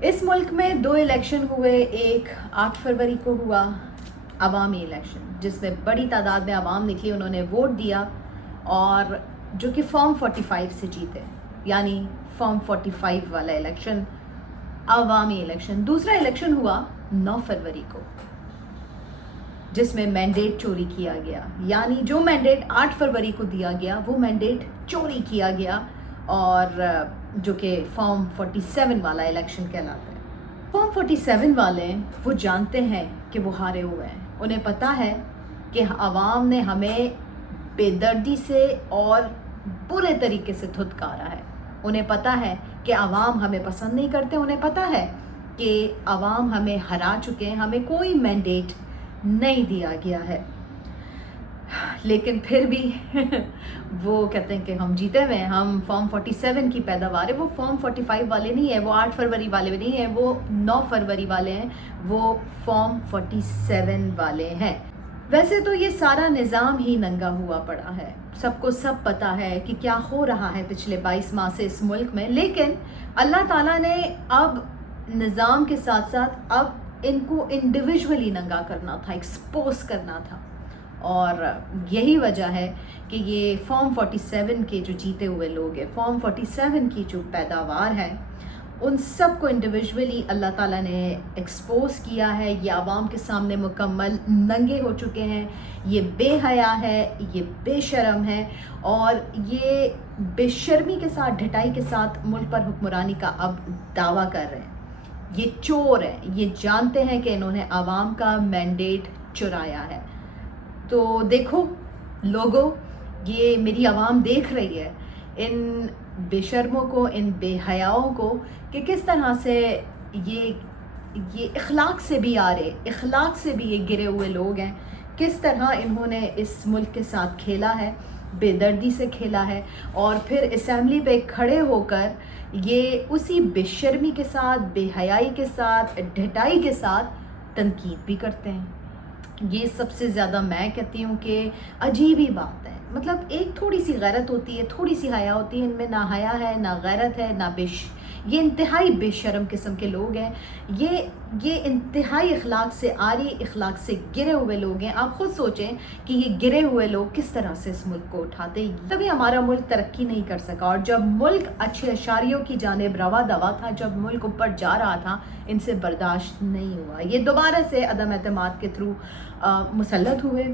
اس ملک میں 2 الیکشن ہوئے، ایک 8 فروری کو ہوا عوامی الیکشن جس میں بڑی تعداد میں عوام نکلی، انہوں نے ووٹ دیا اور جو کہ فارم 45 سے جیتے، یعنی فارم 45 والا الیکشن عوامی الیکشن۔ دوسرا الیکشن ہوا 9 فروری کو جس میں مینڈیٹ چوری کیا گیا، یعنی جو مینڈیٹ 8 فروری کو دیا گیا وہ مینڈیٹ چوری کیا گیا، اور جو کہ فارم 47 والا الیکشن کہلاتا ہے۔ فارم 47 والے وہ جانتے ہیں کہ وہ ہارے ہوئے ہیں، انہیں پتہ ہے کہ عوام نے ہمیں بے دردی سے اور برے طریقے سے دھتکارا ہے، انہیں پتہ ہے کہ عوام ہمیں پسند نہیں کرتے، انہیں پتہ ہے کہ عوام ہمیں ہرا چکے ہیں، ہمیں کوئی مینڈیٹ نہیں دیا گیا ہے، لیکن پھر بھی وہ کہتے ہیں کہ ہم جیتے ہوئے ہیں، ہم فارم 47 کی پیداوار ہے۔ وہ فارم 45 والے نہیں ہیں، وہ 8 فروری والے نہیں ہیں، وہ 9 فروری والے ہیں، وہ فارم 47 والے ہیں۔ ویسے تو یہ سارا نظام ہی ننگا ہوا پڑا ہے، سب کو سب پتہ ہے کہ کیا ہو رہا ہے پچھلے 22 ماہ سے اس ملک میں، لیکن اللہ تعالیٰ نے اب نظام کے ساتھ ساتھ اب ان کو انڈیویجولی ننگا کرنا تھا، ایکسپوز کرنا تھا، اور یہی وجہ ہے کہ یہ فارم 47 کے جو جیتے ہوئے لوگ ہیں، فارم 47 کی جو پیداوار ہے، ان سب کو انڈیویجولی اللہ تعالیٰ نے ایکسپوز کیا ہے۔ یہ عوام کے سامنے مکمل ننگے ہو چکے ہیں، یہ بے حیا ہے، یہ بے شرم ہے، اور یہ بے شرمی کے ساتھ، ڈھٹائی کے ساتھ ملک پر حکمرانی کا اب دعویٰ کر رہے ہیں۔ یہ چور ہیں، یہ جانتے ہیں کہ انہوں نے عوام کا مینڈیٹ چرایا ہے۔ تو دیکھو لوگو، یہ میری عوام دیکھ رہی ہے ان بے شرموں کو، ان بے حیاؤں کو، کہ کس طرح سے یہ اخلاق سے بھی اخلاق سے بھی یہ گرے ہوئے لوگ ہیں، کس طرح انہوں نے اس ملک کے ساتھ کھیلا ہے، بے دردی سے کھیلا ہے، اور پھر اسمبلی پہ کھڑے ہو کر یہ اسی بے شرمی کے ساتھ، بے حیائی کے ساتھ، ڈھٹائی کے ساتھ تنقید بھی کرتے ہیں۔ یہ سب سے زیادہ میں کہتی ہوں کہ عجیب ہی بات ہے، مطلب ایک تھوڑی سی غیرت ہوتی ہے، تھوڑی سی حیا ہوتی ہے، ان میں نہ حیا ہے، نہ غیرت ہے، نہ یہ انتہائی بے شرم قسم کے لوگ ہیں، یہ انتہائی اخلاق سے عاری، اخلاق سے گرے ہوئے لوگ ہیں۔ آپ خود سوچیں کہ یہ گرے ہوئے لوگ کس طرح سے اس ملک کو اٹھاتے، تبھی ہمارا ملک ترقی نہیں کر سکا، اور جب ملک اچھے اشاریوں کی جانب روا دوا تھا، جب ملک اوپر جا رہا تھا، ان سے برداشت نہیں ہوا، یہ دوبارہ سے عدم اعتماد کے تھرو مسلط ہوئے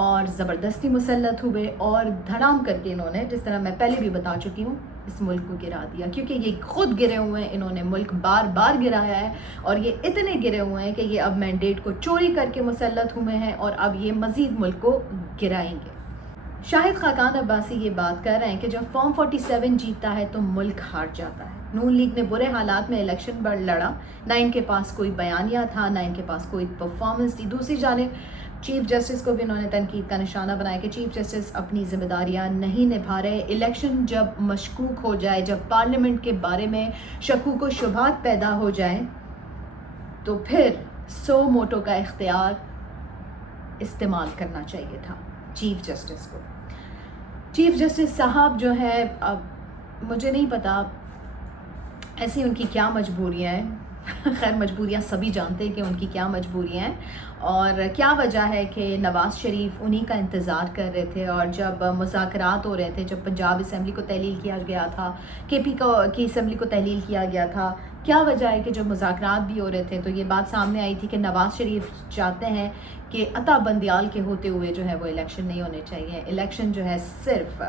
اور زبردستی مسلط ہوئے، اور دھڑام کر کے انہوں نے، جس طرح میں پہلے بھی بتا چکی ہوں، اس ملک کو گرا دیا، کیونکہ یہ خود گرے ہوئے ہیں، انہوں نے ملک بار بار گرایا ہے، اور یہ اتنے گرے ہوئے ہیں کہ یہ اب مینڈیٹ کو چوری کر کے مسلط ہوئے ہیں، اور اب یہ مزید ملک کو گرائیں گے۔ شاہد خاقان عباسی یہ بات کر رہے ہیں کہ جب فارم 47 جیتا ہے تو ملک ہار جاتا ہے۔ نون لیگ نے برے حالات میں الیکشن لڑا، نہ ان کے پاس کوئی بیانیہ تھا، نہ ان کے پاس کوئی پرفارمنس تھی۔ دوسری جانب چیف جسٹس کو بھی انہوں نے تنقید کا نشانہ بنایا کہ چیف جسٹس اپنی ذمہ داریاں نہیں نبھا رہے۔ الیکشن جب مشکوک ہو جائے، جب پارلیمنٹ کے بارے میں شکوک و شبہات پیدا ہو جائیں، تو پھر سو موٹو کا اختیار استعمال کرنا چاہیے تھا چیف جسٹس کو۔ چیف جسٹس صاحب جو ہے، اب مجھے نہیں پتا ایسی ان کی کیا مجبوریاں ہیں، خیر مجبوریاں سبھی جانتے ہیں کہ ان کی کیا مجبوریاں ہیں، اور کیا وجہ ہے کہ نواز شریف انہی کا انتظار کر رہے تھے، اور جب مذاکرات ہو رہے تھے، جب پنجاب اسمبلی کو تحلیل کیا گیا تھا، کے پی کی اسمبلی کو تحلیل کیا گیا تھا، کیا وجہ ہے کہ جب مذاکرات بھی ہو رہے تھے تو یہ بات سامنے آئی تھی کہ نواز شریف چاہتے ہیں کہ عطا بندیال کے ہوتے ہوئے جو ہے وہ الیکشن نہیں ہونے چاہیے، الیکشن جو ہے صرف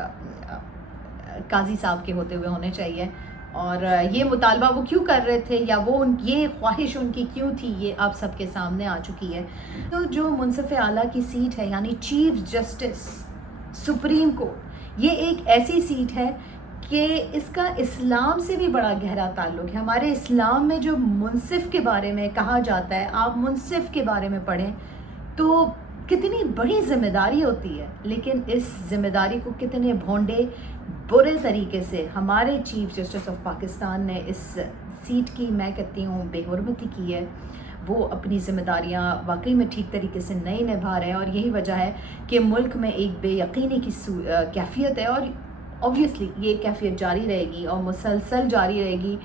قاضی صاحب کے ہوتے ہوئے ہونے چاہیے۔ اور یہ مطالبہ وہ کیوں کر رہے تھے، یا وہ یہ خواہش ان کی کیوں تھی، یہ آپ سب کے سامنے آ چکی ہے۔ تو جو منصف اعلیٰ کی سیٹ ہے، یعنی چیف جسٹس سپریم کورٹ، یہ ایک ایسی سیٹ ہے کہ اس کا اسلام سے بھی بڑا گہرا تعلق ہے۔ ہمارے اسلام میں جو منصف کے بارے میں کہا جاتا ہے، آپ منصف کے بارے میں پڑھیں تو کتنی بڑی ذمہ داری ہوتی ہے، لیکن اس ذمہ داری کو کتنے بھونڈے برے طریقے سے ہمارے چیف جسٹس آف پاکستان نے اس سیٹ کی، میں کہتی ہوں، بے حرمتی کی ہے۔ وہ اپنی ذمہ داریاں واقعی میں ٹھیک طریقے سے نہیں نبھا رہے ہیں، اور یہی وجہ ہے کہ ملک میں ایک بے یقینی کی کیفیت ہے، اور اوبویسلی یہ کیفیت جاری رہے گی اور مسلسل جاری رہے گی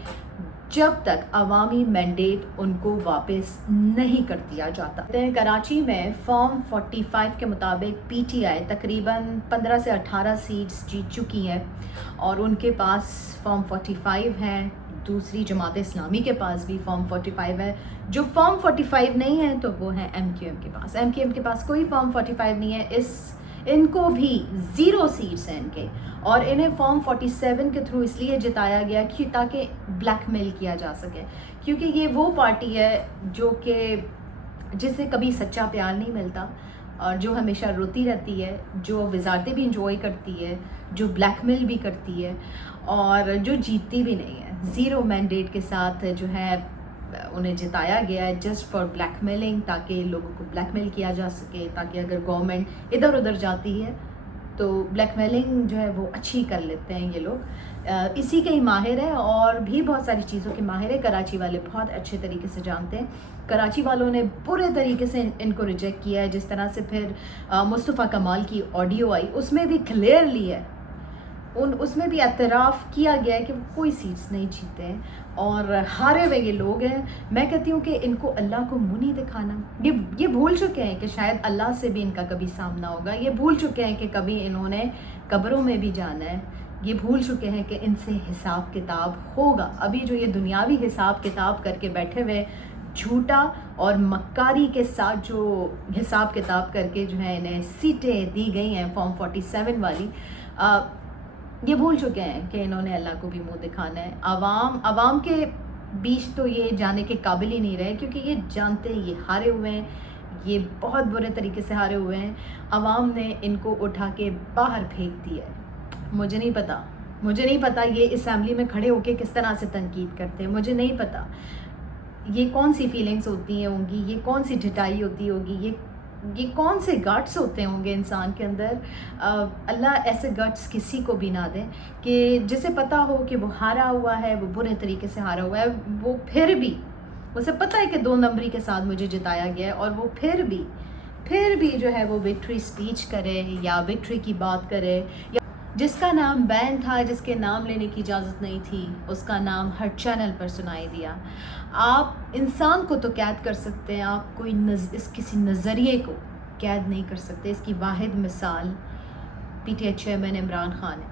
جب تک عوامی مینڈیٹ ان کو واپس نہیں کر دیا جاتا. کراچی میں فارم 45 کے مطابق پی ٹی آئی تقریباً 15 سے 18 سیٹس جیت چکی ہے اور ان کے پاس فارم 45 ہیں. دوسری جماعت اسلامی کے پاس بھی فارم 45 ہے. جو فارم 45 نہیں ہے تو وہ ہے ایم کیو ایم کے پاس. ایم کیو ایم کے پاس کوئی فارم 45 نہیں ہے. ان کو بھی 0 سیٹس ہیں ان کے, اور انہیں فارم 47 کے تھرو اس لیے جتایا گیا کہ تاکہ بلیک میل کیا جا سکے, کیونکہ یہ وہ پارٹی ہے جو کہ جسے کبھی سچا پیار نہیں ملتا اور جو ہمیشہ روتی رہتی ہے, جو وزارتیں بھی انجوائے کرتی ہے, جو بلیک میل بھی کرتی ہے اور جو جیتتی بھی نہیں ہے. 0 مینڈیٹ کے ساتھ جو ہے انہیں جتایا گیا ہے جسٹ فار بلیک میلنگ, تاکہ لوگوں کو بلیک میل کیا جا سکے, تاکہ اگر گورنمنٹ ادھر ادھر جاتی ہے تو بلیک میلنگ جو ہے وہ اچھی کر لیتے ہیں یہ لوگ. اسی کے ہی ماہر ہیں اور بھی بہت ساری چیزوں کے ماہر ہیں. کراچی والے بہت اچھے طریقے سے جانتے ہیں. کراچی والوں نے برے طریقے سے ان کو ریجیکٹ کیا ہے. جس طرح سے پھر مصطفیٰ کمال کی آڈیو آئی, اس میں بھی کلیئرلی ہے, اس میں بھی اعتراف کیا گیا ہے کہ وہ کوئی سیٹس نہیں جیتے ہیں اور ہارے ہوئے یہ لوگ ہیں. میں کہتی ہوں کہ ان کو اللہ کو منہ نہیں دکھانا. یہ بھول چکے ہیں کہ شاید اللہ سے بھی ان کا کبھی سامنا ہوگا. یہ بھول چکے ہیں کہ کبھی انہوں نے قبروں میں بھی جانا ہے. یہ بھول چکے ہیں کہ ان سے حساب کتاب ہوگا. ابھی جو یہ دنیاوی حساب کتاب کر کے بیٹھے ہوئے, جھوٹا اور مکاری کے ساتھ جو حساب کتاب کر کے جو ہے انہیں سیٹیں دی گئی ہیں فارم 47 والی, یہ بھول چکے ہیں کہ انہوں نے اللہ کو بھی منہ دکھانا ہے. عوام کے بیچ تو یہ جانے کے قابل ہی نہیں رہے, کیونکہ یہ جانتے ہیں یہ ہارے ہوئے ہیں, یہ بہت برے طریقے سے ہارے ہوئے ہیں. عوام نے ان کو اٹھا کے باہر پھینک دیا ہے. مجھے نہیں پتا یہ اسمبلی میں کھڑے ہو کے کس طرح سے تنقید کرتے ہیں. مجھے نہیں پتا یہ کون سی فیلنگز ہوتی ہوں گی, یہ کون سی ڈٹائی ہوتی ہوگی, یہ کون سے گٹس ہوتے ہوں گے انسان کے اندر. اللہ ایسے گٹس کسی کو بھی نہ دیں کہ جسے پتہ ہو کہ وہ ہارا ہوا ہے, وہ برے طریقے سے ہارا ہوا ہے, وہ پھر بھی اسے پتہ ہے کہ 2 نمبری کے ساتھ مجھے جتایا گیا ہے, اور وہ پھر بھی جو ہے وہ وکٹری اسپیچ کرے یا وکٹری کی بات کرے. یا جس کا نام بین تھا, جس کے نام لینے کی اجازت نہیں تھی, اس کا نام ہر چینل پر سنائی دیا. آپ انسان کو تو قید کر سکتے ہیں, آپ کوئی کسی نظریے کو قید نہیں کر سکتے. اس کی واحد مثال P T I chairman Imran Khan ہے.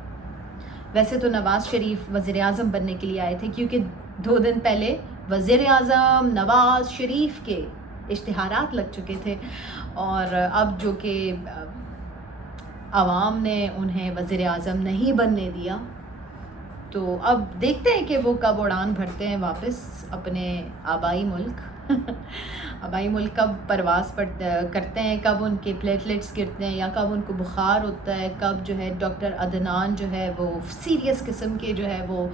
ویسے تو نواز شریف وزیر اعظم بننے کے لیے آئے تھے, کیونکہ 2 دن پہلے وزیر اعظم نواز شریف کے اشتہارات لگ چکے تھے, اور اب جو کہ عوام نے انہیں وزیر اعظم نہیں بننے دیا, تو اب دیکھتے ہیں کہ وہ کب اڑان بھرتے ہیں واپس اپنے آبائی ملک کب پرواز کرتے ہیں, کب ان کے پلیٹلیٹس گرتے ہیں, یا کب ان کو بخار ہوتا ہے, کب جو ہے ڈاکٹر عدنان جو ہے وہ سیریس قسم کے جو ہے وہ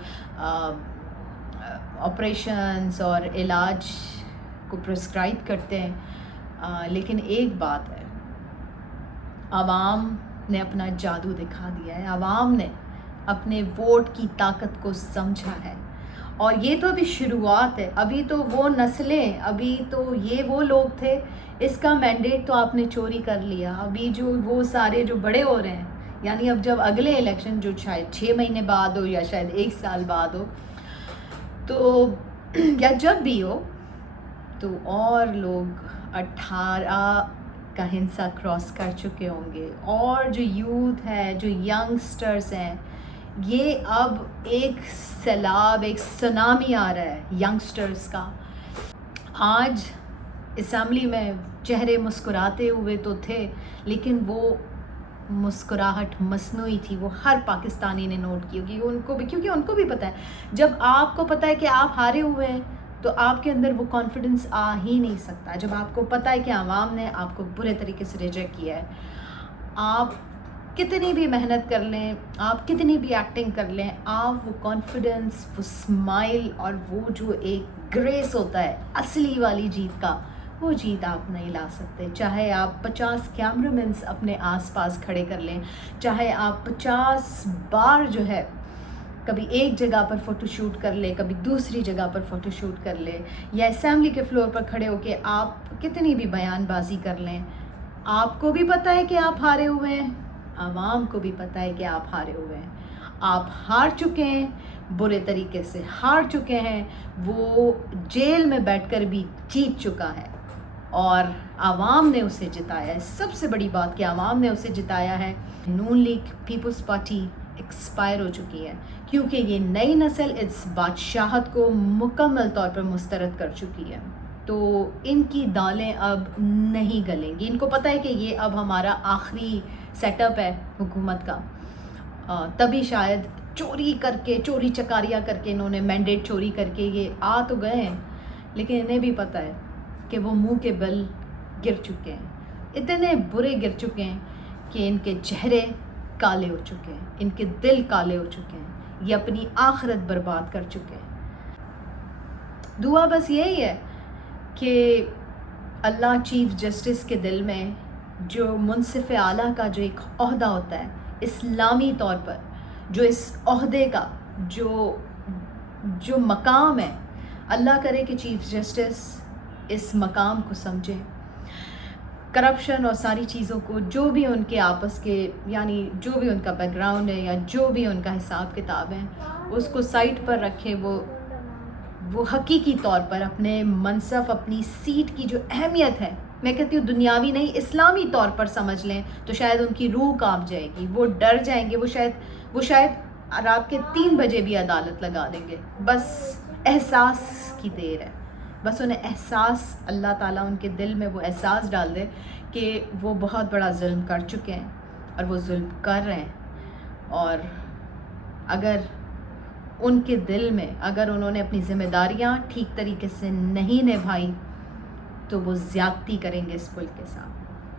آپریشنز اور علاج کو پرسکرائب کرتے ہیں. لیکن ایک بات ہے, عوام نے اپنا جادو دکھا دیا ہے. عوام نے اپنے ووٹ کی طاقت کو سمجھا ہے, اور یہ تو ابھی شروعات ہے. ابھی تو وہ نسلیں, ابھی تو یہ وہ لوگ تھے, اس کا مینڈیٹ تو آپ نے چوری کر لیا. ابھی جو وہ سارے جو بڑے ہو رہے ہیں, یعنی اب جب اگلے الیکشن جو شاید 6 مہینے بعد ہو یا شاید 1 سال بعد ہو, تو یا جب بھی ہو, تو اور لوگ 18 کا ہنسا کراس کر چکے ہوں گے, اور جو یوتھ ہے, جو ینگسٹرز ہیں, یہ اب ایک سیلاب, ایک سونامی آ رہا ہے ینگسٹرز کا. آج اسمبلی میں چہرے مسکراتے ہوئے تو تھے, لیکن وہ مسکراہٹ مصنوعی تھی. وہ ہر پاکستانی نے نوٹ کی ہوگی, کیونکہ ان کو بھی پتہ ہے, جب آپ کو پتہ ہے کہ آپ ہارے ہوئے ہیں تو آپ کے اندر وہ کانفیڈنس آ ہی نہیں سکتا. جب آپ کو پتہ ہے کہ عوام نے آپ کو برے طریقے سے ریجیکٹ کیا ہے, آپ کتنی بھی محنت کر لیں, آپ کتنی بھی ایکٹنگ کر لیں, آپ وہ کانفیڈنس, وہ اسمائل اور وہ جو ایک گریس ہوتا ہے اصلی والی جیت کا, وہ جیت آپ نہیں لا سکتے. چاہے آپ 50 کیمرامینس اپنے آس پاس کھڑے کر لیں, چاہے آپ 50 بار جو ہے کبھی ایک جگہ پر فوٹو شوٹ کر لے, کبھی دوسری جگہ پر فوٹو شوٹ کر لے, یا اسمبلی کے فلور پر کھڑے ہو کے آپ کتنی بھی بیان بازی کر لیں, آپ کو بھی پتہ ہے کہ آپ ہارے ہوئے ہیں, عوام کو بھی پتہ ہے کہ آپ ہارے ہوئے ہیں. آپ ہار چکے ہیں، برے طریقے سے ہار چکے ہیں، وہ جیل میں بیٹھ کر بھی جیت چکا ہے اور عوام نے اسے جتایا ہے. سب سے بڑی بات کہ عوام نے اسے جتایا ہے. نون لیگ پیپلز پارٹی ایکسپائر ہو چکی ہے کیونکہ یہ نئی نسل اس بادشاہت کو مکمل طور پر مسترد کر چکی ہے. تو ان کی دالیں اب نہیں گلیں گی. ان کو پتہ ہے کہ یہ اب ہمارا آخری سیٹ اپ ہے حکومت کا. تبھی شاید چوری کر کے، چوری چکاریاں کر کے، انہوں نے مینڈیٹ چوری کر کے یہ آ تو گئے ہیں، لیکن انہیں بھی پتہ ہے کہ وہ منہ کے بل گر چکے ہیں، اتنے برے گر چکے ہیں کہ ان کے چہرے کالے ہو چکے ہیں، ان کے دل کالے ہو چکے ہیں، یہ اپنی آخرت برباد کر چکے ہیں. دعا بس یہی ہے کہ اللہ چیف جسٹس کے دل میں جو منصف اعلیٰ کا جو ایک عہدہ ہوتا ہے اسلامی طور پر، جو اس عہدے کا جو مقام ہے، اللہ کرے کہ چیف جسٹس اس مقام کو سمجھے، کرپشن اور ساری چیزوں کو، جو بھی ان کے آپس کے، یعنی جو بھی ان کا بیک گراؤنڈ ہے یا جو بھی ان کا حساب کتاب ہے، اس کو سائٹ پر رکھے. وہ حقیقی طور پر اپنے منصب، اپنی سیٹ کی جو اہمیت ہے، میں کہتی ہوں دنیاوی نہیں، اسلامی طور پر سمجھ لیں تو شاید ان کی روح کانپ جائے گی، وہ ڈر جائیں گے، وہ شاید رات کے 3 بجے بھی عدالت لگا دیں گے. بس احساس کی دیر ہے، بس انہیں احساس، اللہ تعالیٰ ان کے دل میں وہ احساس ڈال دے کہ وہ بہت بڑا ظلم کر چکے ہیں اور وہ ظلم کر رہے ہیں. اور اگر ان کے دل میں، اگر انہوں نے اپنی ذمہ داریاں ٹھیک طریقے سے نہیں نبھائی تو وہ زیادتی کریں گے اس ملک کے ساتھ.